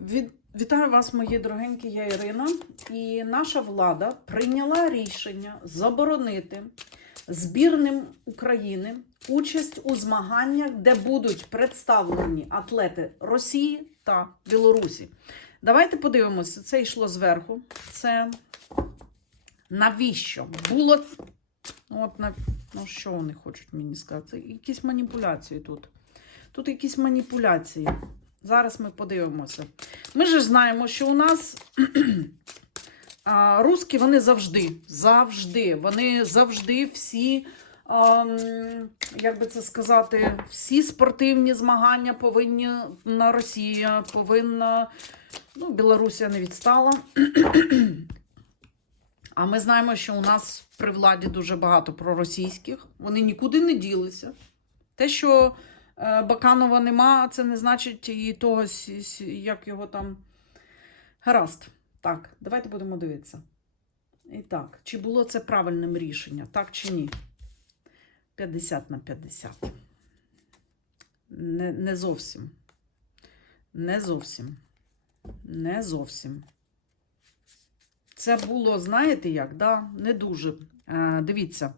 Від... Вітаю вас, мої дорогенькі, я Ірина. І наша влада прийняла рішення заборонити збірним України участь у змаганнях, де будуть представлені атлети Росії та Білорусі. Давайте подивимося, це йшло зверху. Це навіщо? Було. От на... Ну, що вони хочуть мені сказати? Якісь маніпуляції тут. Тут якісь маніпуляції. Зараз ми подивимося. Ми ж знаємо, що у нас русські вони завжди, завжди, вони завжди всі, як би це сказати, всі спортивні змагання повинні на Росія, повинна. Ну, Білорусія не відстала. А ми знаємо, що у нас при владі дуже багато проросійських. Вони нікуди не ділися. Те, що Баканова нема, це не значить і того, як його там. Гаразд. Так, давайте будемо дивитися. І так, чи було це правильним рішенням, так чи ні? 50 на 50. Не, не зовсім. Не зовсім. Не зовсім. Це було, знаєте як, да? не дуже. Е, дивіться.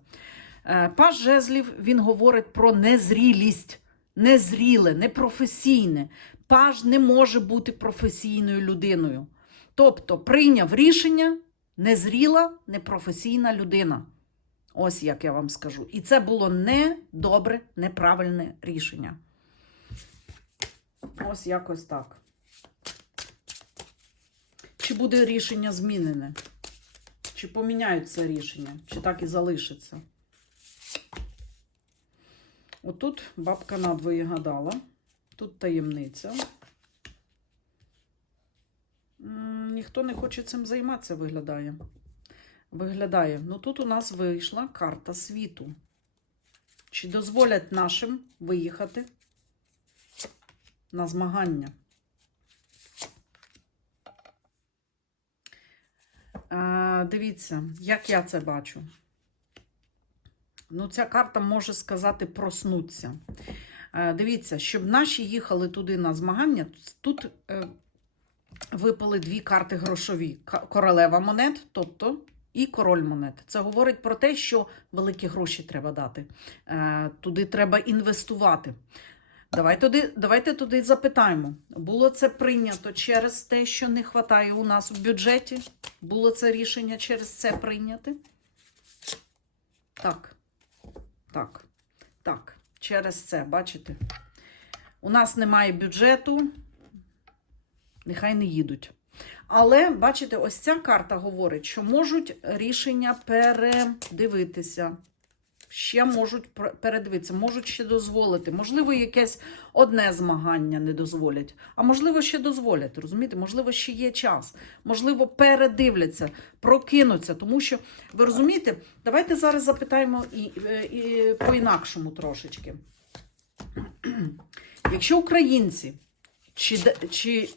Е, Паш Жезлів він говорить про незрілість, незріле, непрофесійне. Паж не може бути професійною людиною. Тобто прийняв рішення незріла, непрофесійна людина. Ось як я вам скажу. І це було не добре, неправильне рішення. Ось якось так. Чи буде рішення змінене? Чи поміняються рішення, чи так і залишиться? Отут бабка надвоє гадала. Тут таємниця. Ніхто не хоче цим займатися, виглядає. Виглядає. Ну тут у нас вийшла карта світу. Чи дозволять нашим виїхати на змагання? Дивіться, як я це бачу. Ну, ця карта може сказати проснуться. Е, Дивіться, щоб наші їхали туди на змагання, тут е, випали дві карти грошові: королева монет, тобто і король монет. Це говорить про те, що великі гроші треба дати. Е, Туди треба інвестувати. Давай туди, давайте туди запитаємо. Було це прийнято через те, що не вистачає у нас в бюджеті? Було це рішення через це прийняти? Так. Так. Так. Через це, бачите? У нас немає бюджету. Нехай не їдуть. Але, бачите, ось ця карта говорить, що можуть рішення передивитися. Ще можуть передивитися, можуть ще дозволити. Можливо, якесь одне змагання не дозволять, а можливо, ще дозволять. Розумієте? Можливо, ще є час. Можливо, передивляться, прокинуться. Тому що, ви розумієте, давайте зараз запитаємо і, е, і по-інакшому трошечки. Якщо українці чи, чи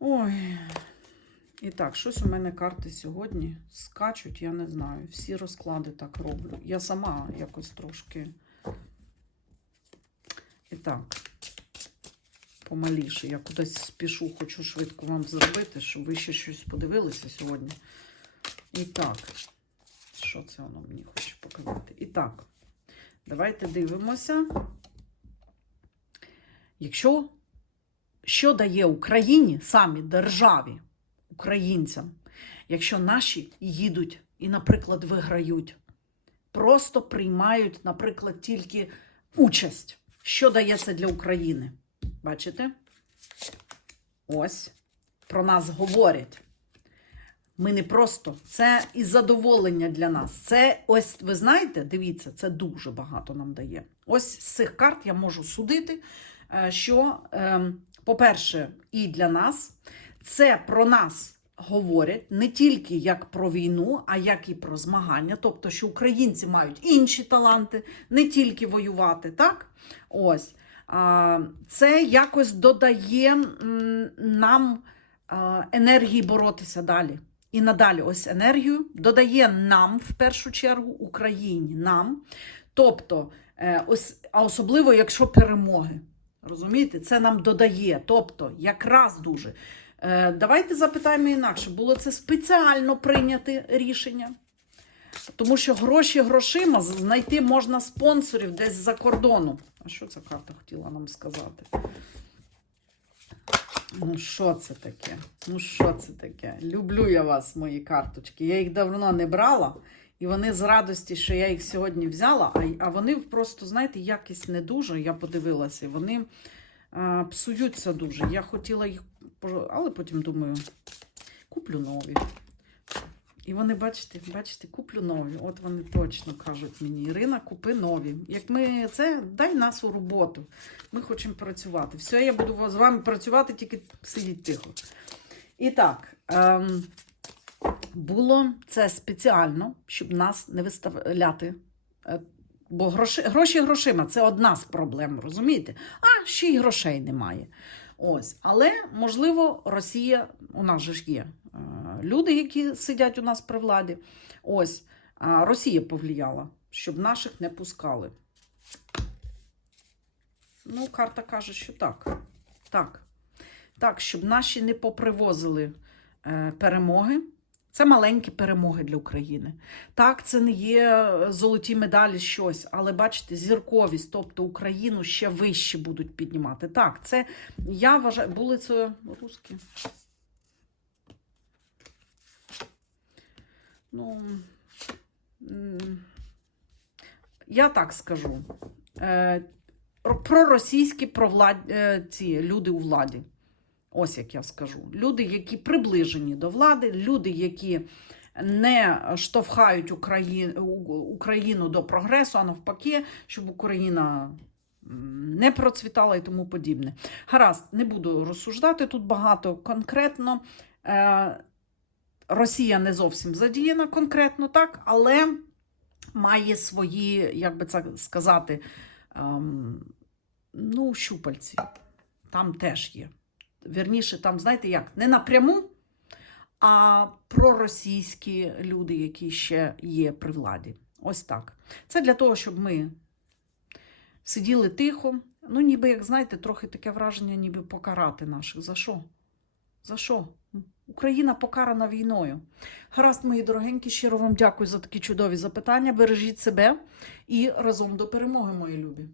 Ой. І так, щось у мене карти сьогодні скачуть, я не знаю. Всі розклади так роблю. Я сама якось трошки. І так, помаліше. Я кудись спішу, хочу швидко вам зробити, щоб ви ще щось подивилися сьогодні. І так, що це воно мені хоче показати? І так, давайте дивимося. Якщо що дає Україні самі державі, українцям, якщо наші їдуть і, наприклад, виграють, просто приймають, наприклад, тільки участь. Що дає це для України? Бачите? Ось про нас говорять. Ми не просто це і задоволення для нас. Це ось, ви знаєте, дивіться, це дуже багато нам дає. Ось з цих карт я можу судити, е, що, ем, по-перше, і для нас це про нас говорять не тільки як про війну, а як і про змагання. Тобто, що українці мають інші таланти, не тільки воювати, так? Ось. Це якось додає нам енергії боротися далі. І надалі ось енергію додає нам в першу чергу Україні, нам. Тобто, е, ось, а особливо, якщо перемоги. Розумієте, це нам додає. Тобто, якраз дуже. Е, давайте запитаємо інакше. Було це спеціально прийняте рішення? Тому що гроші грошима знайти можна спонсорів десь за кордону. А що ця карта хотіла нам сказати? Ну, що це таке? Ну, що це таке? Люблю я вас, мої карточки. Я їх давно не брала, і вони з радості, що я їх сьогодні взяла, а, вони просто, знаєте, якість не дуже. Я подивилася, і вони а, псуються дуже. Я хотіла їх, але потім думаю, куплю нові. І вони, бачите, бачите, куплю нові. От вони точно кажуть мені, Ірина, купи нові. Як ми це, дай нас у роботу. Ми хочемо працювати. Все, я буду з вами працювати, тільки сидіть тихо. І так, ем, було це спеціально, щоб нас не виставляти. Е, Бо гроші, гроші грошима це одна з проблем, розумієте? А ще й грошей немає. Ось, але можливо, Росія, у нас же ж є е, люди, які сидять у нас при владі. Ось, Росія повлияла, щоб наших не пускали. Ну, карта каже, що так. Так. Так, щоб наші не попривозили е, перемоги. Це маленькі перемоги для України. Так, це не є е, золоті медалі щось, але бачите, зірковість, тобто Україну ще вище будуть піднімати. Так, це я вважаю, були це русські. Ну, я так скажу. Е, ро- проросійські провлад... е, ці люди у владі. Ось як я скажу. Люди, які приближені до влади, люди, які не штовхають Украї... У- Україну до прогресу, а навпаки, щоб Україна не процвітала і тому подібне. Гаразд, не буду розсуждати тут багато конкретно. Е, Росія не зовсім задіяна конкретно, так, але має свої, як би це сказати, ем, ну, щупальці. Там теж є. Вірніше, там, знаєте як, не напряму, а проросійські люди, які ще є при владі. Ось так. Це для того, щоб ми сиділи тихо. Ну, ніби, як знаєте, трохи таке враження, ніби покарати наших. За що? За що? Україна покарана війною. Гаразд, мої дорогенькі, щиро вам дякую за такі чудові запитання. Бережіть себе і разом до перемоги, мої любі.